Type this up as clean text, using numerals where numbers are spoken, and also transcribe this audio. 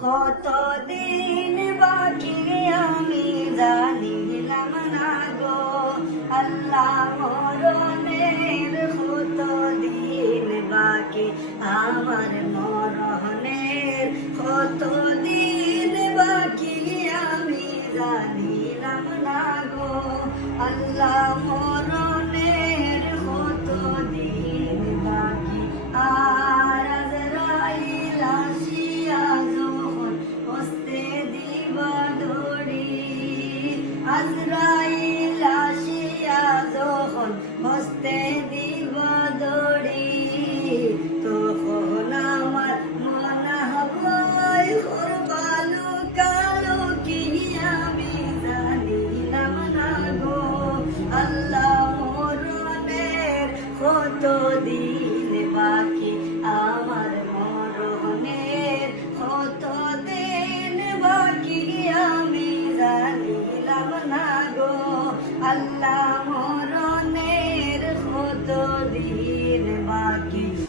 কতদিন বাকি আমি জানিলাম না গো আল্লাহ মরণের কতদিন বাকি আমার মরণের কতদিন বাকি আমি জানিলাম না গো আল্লাহ মরণের কতদিন বাকি আর আজরাইল আসিয়া যখন হস্তে দিবা দড়ি আজরাইল আসিয়া যখন হস্তে দিবা দড়ি তখন আমার মনে হয় করবালু কালো কি আমি জানিলাম না গো আল্লাহ মরণের কতদিন বাকি আমার মরণের কতদিন বাকি আমি জানিলাম না গো আল্লাহ